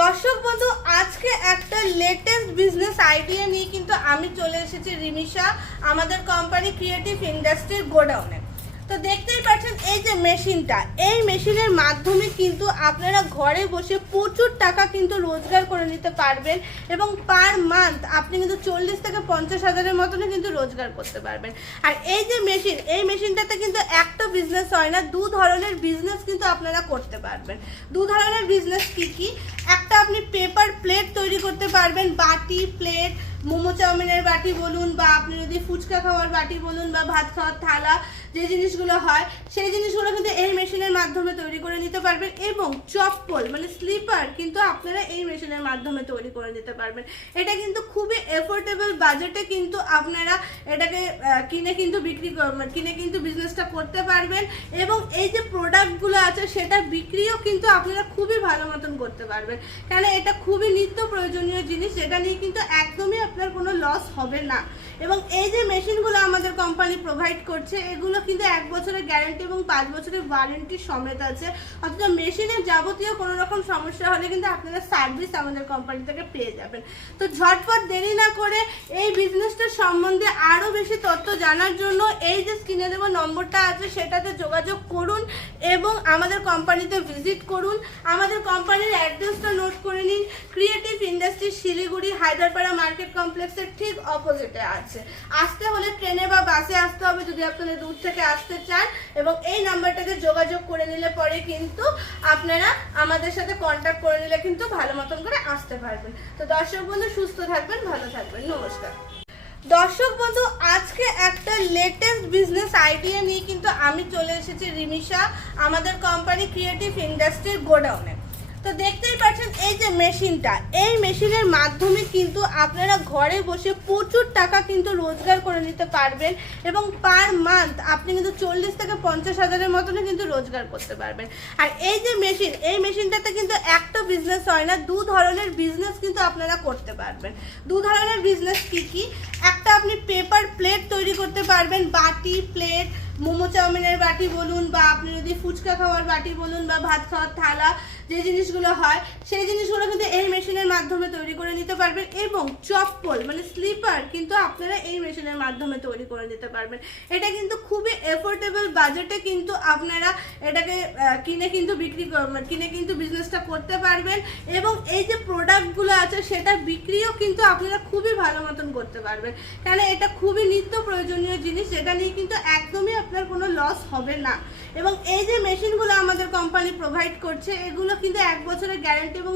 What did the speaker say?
দর্শক বন্ধু, আজকে একটা লেটেস্ট বিজনেস আইডিয়া নিয়ে কিন্তু আমি চলে এসেছি রিমিশা আমাদের কোম্পানি ক্রিয়েটিভ ইন্ডাস্ট্রির গোডাউনে। তো দেখতেই পাচ্ছেন এই যে মেশিনটা, এই মেশিনের মাধ্যমে কিন্তু আপনারা ঘরে বসে প্রচুর টাকা কিন্তু রোজগার করে নিতে পারবেন এবং পার মান্থ আপনি কিন্তু 40 থেকে 50 হাজারের মতনও কিন্তু রোজগার করতে পারবেন। আর এই যে মেশিন, এই মেশিনটাতে কিন্তু একটা বিজনেস হয় না, দু ধরনের বিজনেস কিন্তু আপনারা করতে পারবেন। দু ধরনের বিজনেস কি কি? একটা আপনি পেপার প্লেট তৈরি করতে পারবেন, বাটি প্লেট, মোমো চাউমিনের বাটি বলুন, বা আপনি যদি ফুচকা খাওয়ার বাটি বলুন, বা ভাত খাওয়ার থালা, যে জিনিসগুলো হয় সেই জিনিসগুলো কিন্তু এই মেশিনের মাধ্যমে তৈরি করে নিতে পারবেন। এবং চপ্পল মানে স্লিপার কিন্তু আপনারা এই মেশিনের মাধ্যমে তৈরি করে নিতে পারবেন। এটা কিন্তু খুবই এফোর্ডেবল বাজেটে কিন্তু আপনারা এটাকে কিনে কিন্তু বিজনেসটা করতে পারবেন। এবং এই যে প্রোডাক্টগুলো আছে সেটা বিক্রিও কিন্তু আপনারা খুবই ভালো মতন করতে পারবেন, কারণ এটা খুবই নিত্য প্রয়োজনীয় জিনিস, যেটা নিয়ে কিন্তু একদমই আপনার কোনো লস হবে না। এবং এই যে মেশিনগুলো আমাদের কোম্পানি প্রোভাইড করছে, এগুলো কিন্তু 1 বছরের গ্যারান্টি এবং 5 বছরের ওয়ারেন্টি সমেত আছে। অথচ মেশিনের যাবতীয় কোনো রকম সমস্যা হলে কিন্তু আপনারা সার্ভিস আমাদের কোম্পানি থেকে পেয়ে যাবেন। তো ঝটপট দেরি না করে এই বিজনেসটার সম্বন্ধে আরও বেশি তথ্য জানার জন্য এই যে স্ক্রিনে দেওয়া নম্বরটা আছে সেটাতে যোগাযোগ করুন এবং আমাদের কোম্পানিতে ভিজিট করুন। আমাদের কোম্পানির অ্যাড্রেসটা নোট করে নিন। Creative industry, Siliguri Haidrapara market কমপ্লেক্সের ঠিক অপোজিটে আছে। আসতে হলে ট্রেনে বা বাসে আসতে হবে যদি আপনারা দূর থেকে আসতে চান, এবং এই নাম্বারটাতে যোগাযোগ করে নিলে পরে কিন্তু আপনারা আমাদের সাথে কন্ট্যাক্ট করে নিলে কিন্তু ভালো মতন করে আসতে পারবেন। তো দর্শক বন্ধু, সুস্থ থাকবেন, ভালো থাকবেন, নমস্কার। দর্শক বন্ধু, আজকে একটা লেটেস্ট বিজনেস আইডিয়া নিয়ে কিন্তু আমি চলে এসেছি রিমিশা আমাদের কোম্পানি ক্রিয়েটিভ ইন্ডাস্ট্রির গোডাউনে। তো দেখতেই পাচ্ছেন এই যে মেশিনটা, এই মেশিনের মাধ্যমে কিন্তু আপনারা ঘরে বসে প্রচুর টাকা কিন্তু রোজগার করে নিতে পারবেন এবং পার মান্থ আপনি কিন্তু 40 থেকে 50 হাজারের মতনও কিন্তু রোজগার করতে পারবেন। আর এই যে মেশিন, এই মেশিনটাতে কিন্তু একটা বিজনেস হয় না, দু ধরনের বিজনেস কিন্তু আপনারা করতে পারবেন। দু ধরনের বিজনেস কি কি? একটা আপনি পেপার প্লেট তৈরি করতে পারবেন, বাটি প্লেট, মোমো চাউমিনের বাটি বলুন, বা আপনি যদি ফুচকা খাওয়ার বাটি বলুন, বা ভাত খাওয়ার থালা, যে জিনিসগুলো হয় সেই জিনিসগুলো কিন্তু এই মেশিনের মাধ্যমে তৈরি করে নিতে পারবেন। এবং চপ্পল মানে স্লিপার কিন্তু আপনারা এই মেশিনের মাধ্যমে তৈরি করে নিতে পারবেন। এটা কিন্তু খুবই এফোর্ডেবল বাজেটে কিন্তু আপনারা এটাকে কিনে কিন্তু বিজনেসটা করতে পারবেন। এবং এই যে প্রোডাক্টগুলো আছে সেটা বিক্রিও কিন্তু আপনারা খুবই ভালো মতন করতে পারবেন, কারণ এটা খুবই নিত্য প্রয়োজনীয় জিনিস, যেটা নিয়ে কিন্তু একদমই আপনার কোনো লস হবে না। এবং এই যে মেশিনগুলো আমাদের কোম্পানি প্রোভাইড করছে, এগুলো কিন্তু 1 বছরের গ্যারান্টি এবং